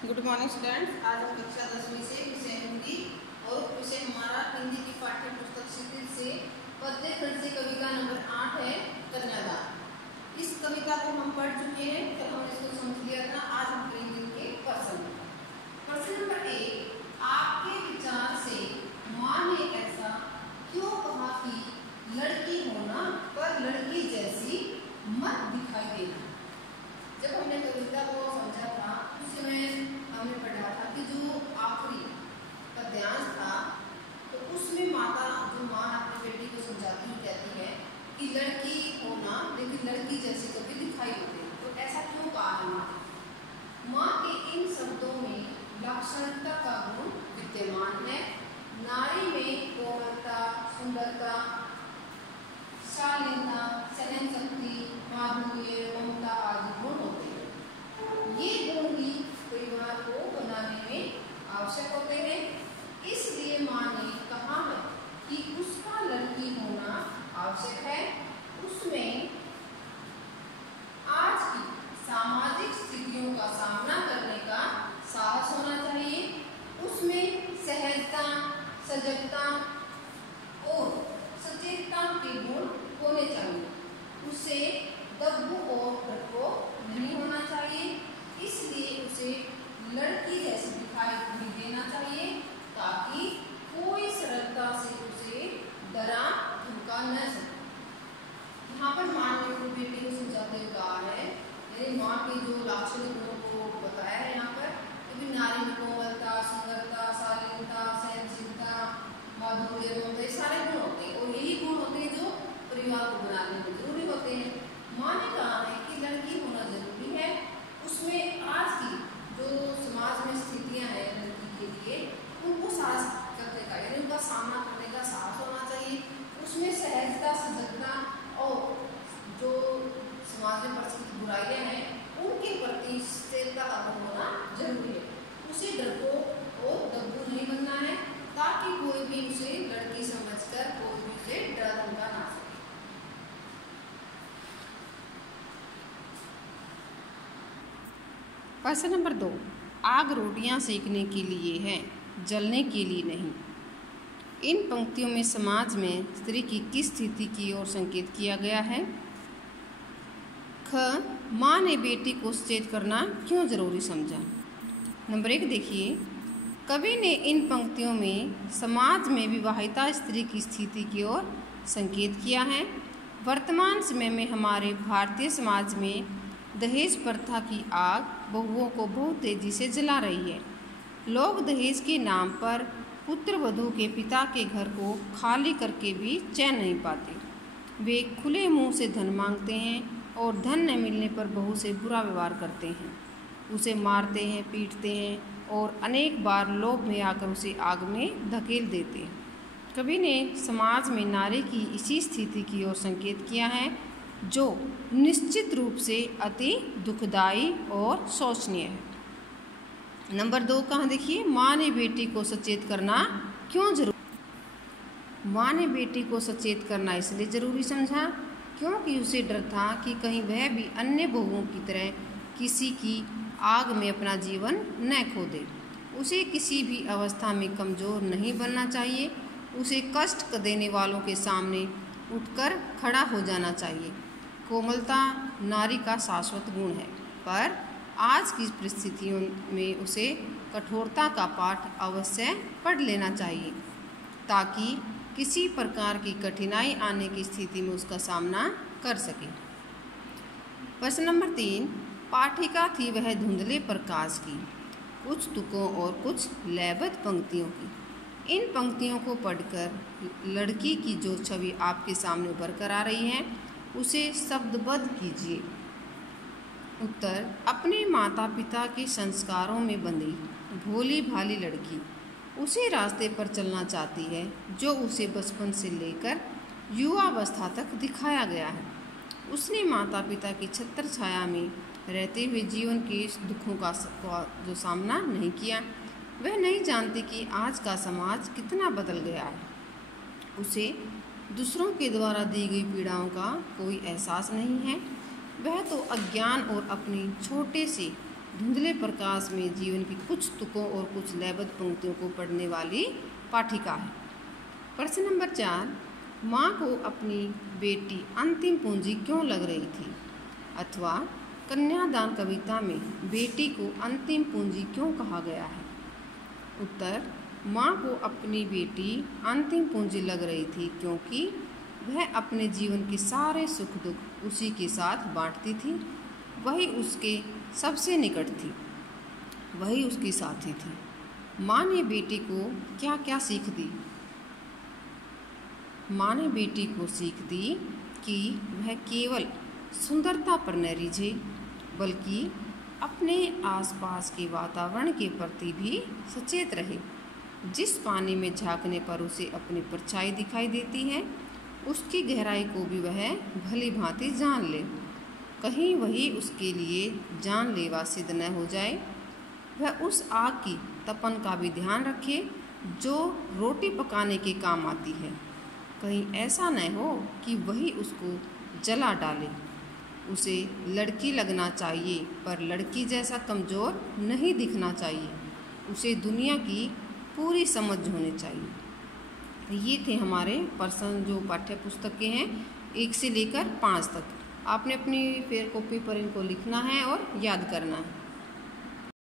Good morning students. आज हम कक्षा 10वीं से विषय हिंदी और विषय हमारा हिंदी की पाठ्य पुस्तक शिथिल से पद्य खंड से कविता नंबर 8 है कन्यादान। इस कविता को हम पढ़ चुके हैं, कल हमने इसको समझ लिया था। आज हम करेंगे इनके प्रश्न नंबर 1, आपके विचार से माँ ने ऐसा क्यों कहा कि लड़की होना पर लड़की जैसी मत दिखाई देना। जब हमने कविता को समझा था उस समय हमने पढ़ा था कि जो आखिरी पद्यांश था तो उसमें माता जो माँ अपनी बेटी को समझाती हुई कहती है कि लड़की होना लेकिन लड़की जैसी कभी दिखाई देती है। तो ऐसा क्यों कहा है माँ के इन शब्दों में लाक्षणिकता का गुण विद्यमान है। नारी में कोमलता, सुंदरता, शालीनता, सहन शक्ति, माधुर्य, ममता आदि गुण होते हैं। ये गुण ही परिवार को बनाने में आवश्यक होते हैं। इसलिए माँ ने कहा है कि उसका लड़की होना आवश्यक है। उसमें आज की सामाजिक स्थितियों का सामना करने का साहस होना चाहिए। उसमें सहजता, सजगता और सचेतता के गुण होने चाहिए। उसे दब्बू और डरपोक नहीं होना चाहिए। इसलिए उसे लड़की जैसी दिखाई नहीं देना चाहिए ताकि कोई सरलता से उसे डरा धमका न सके। यहाँ पर माँ ने अपनी बेटी को समझाते हुए कहा है, यानी माँ के जो लाक्षणिक गुणों को बताया है यहाँ पर, क्योंकि नारी में कोमलता, सुंदरता, शालीनता, सहनशीलता, माधुर्य, ममता, ये सारे गुण होते हैं और यही गुण होते हैं जो परिवार को बनाने में जरूरी होते हैं। माँ ने कहा है कि लड़की होना जरूरी है। उसमें आज की जो समाज में स्थितियां हैं लड़की के लिए उनको साहस करने का, यानी उनका सामना करने का साहस होना चाहिए। उसमें सहजता, सजगता और जो समाज में प्रचलित बुराइयां हैं उनके प्रति सचेतता का होना जरूरी है। उसे डरपोक और दब्बू नहीं बनना है ताकि कोई भी उसे लड़की समझकर कोई भी उसे डरा धमका ना सके। प्रश्न नंबर 2, आग रोटियां सेकने के लिए है, जलने के लिए नहीं। इन पंक्तियों में समाज में स्त्री की किस स्थिति की ओर संकेत किया गया है। ख, माँ ने बेटी को सचेत करना क्यों जरूरी समझा। नंबर 1 देखिए, कवि ने इन पंक्तियों में समाज में विवाहिता स्त्री की स्थिति की ओर संकेत किया है। वर्तमान समय में हमारे भारतीय समाज में दहेज प्रथा की आग बहुओं को बहुत तेजी से जला रही है। लोग दहेज के नाम पर पुत्र वधू के पिता के घर को खाली करके भी चैन नहीं पाते। वे खुले मुंह से धन मांगते हैं और धन न मिलने पर बहू से बुरा व्यवहार करते हैं, उसे मारते हैं, पीटते हैं और अनेक बार लोभ में आकर उसे आग में धकेल देते हैं। कवि ने समाज में नारी की इसी स्थिति की ओर संकेत किया है जो निश्चित रूप से अति दुखदायी और शोचनीय है। नंबर 2 कहाँ देखिए, माँ ने बेटी को सचेत करना क्यों जरूरी। माँ ने बेटी को सचेत करना इसलिए जरूरी समझा क्योंकि उसे डर था कि कहीं वह भी अन्य बहुओं की तरह किसी की आग में अपना जीवन न खो दे। उसे किसी भी अवस्था में कमज़ोर नहीं बनना चाहिए। उसे कष्ट देने वालों के सामने उठकर खड़ा हो जाना चाहिए। कोमलता नारी का शाश्वत गुण है, पर आज की परिस्थितियों में उसे कठोरता का पाठ अवश्य पढ़ लेना चाहिए ताकि किसी प्रकार की कठिनाई आने की स्थिति में उसका सामना कर सके। प्रश्न नंबर 3, पाठिका थी वह धुंधले प्रकाश की, कुछ तुकों और कुछ लयबद्ध पंक्तियों की। इन पंक्तियों को पढ़कर लड़की की जो छवि आपके सामने उभर कर आ रही है उसे शब्दबद्ध कीजिए। उत्तर, अपने माता पिता के संस्कारों में बंधी भोली भाली लड़की उसी रास्ते पर चलना चाहती है जो उसे बचपन से लेकर युवावस्था तक दिखाया गया है। उसने माता पिता की छत्र छाया में रहते हुए जीवन के दुखों का जो सामना नहीं किया। वह नहीं जानती कि आज का समाज कितना बदल गया है। उसे दूसरों के द्वारा दी गई पीड़ाओं का कोई एहसास नहीं है। वह तो अज्ञान और अपनी छोटे से धुंधले प्रकाश में जीवन की कुछ तुकों और कुछ लयबद्ध पंक्तियों को पढ़ने वाली पाठिका है। प्रश्न नंबर 4, माँ को अपनी बेटी अंतिम पूंजी क्यों लग रही थी? अथवा कन्यादान कविता में बेटी को अंतिम पूंजी क्यों कहा गया है? उत्तर, माँ को अपनी बेटी अंतिम पूंजी लग रही थी क्योंकि वह अपने जीवन के सारे सुख दुख उसी के साथ बांटती थी। वही उसके सबसे निकट थी, वही उसकी साथी थी। माँ ने बेटी को क्या क्या सीख दी? माँ ने बेटी को सीख दी कि वह केवल सुंदरता पर न रिझे, बल्कि अपने आसपास के वातावरण के प्रति भी सचेत रहे। जिस पानी में झांकने पर उसे अपनी परछाई दिखाई देती है, उसकी गहराई को भी वह भली भांति जान ले, कहीं वही उसके लिए जानलेवा सिद्ध न हो जाए। वह उस आग की तपन का भी ध्यान रखे जो रोटी पकाने के काम आती है, कहीं ऐसा न हो कि वही उसको जला डाले। उसे लड़की लगना चाहिए पर लड़की जैसा कमज़ोर नहीं दिखना चाहिए। उसे दुनिया की पूरी समझ होनी चाहिए। ये थे हमारे प्रश्न जो पाठ्य पुस्तक के हैं 1 से लेकर 5 तक। आपने अपनी फेयर कॉपी पर इनको लिखना है और याद करना है।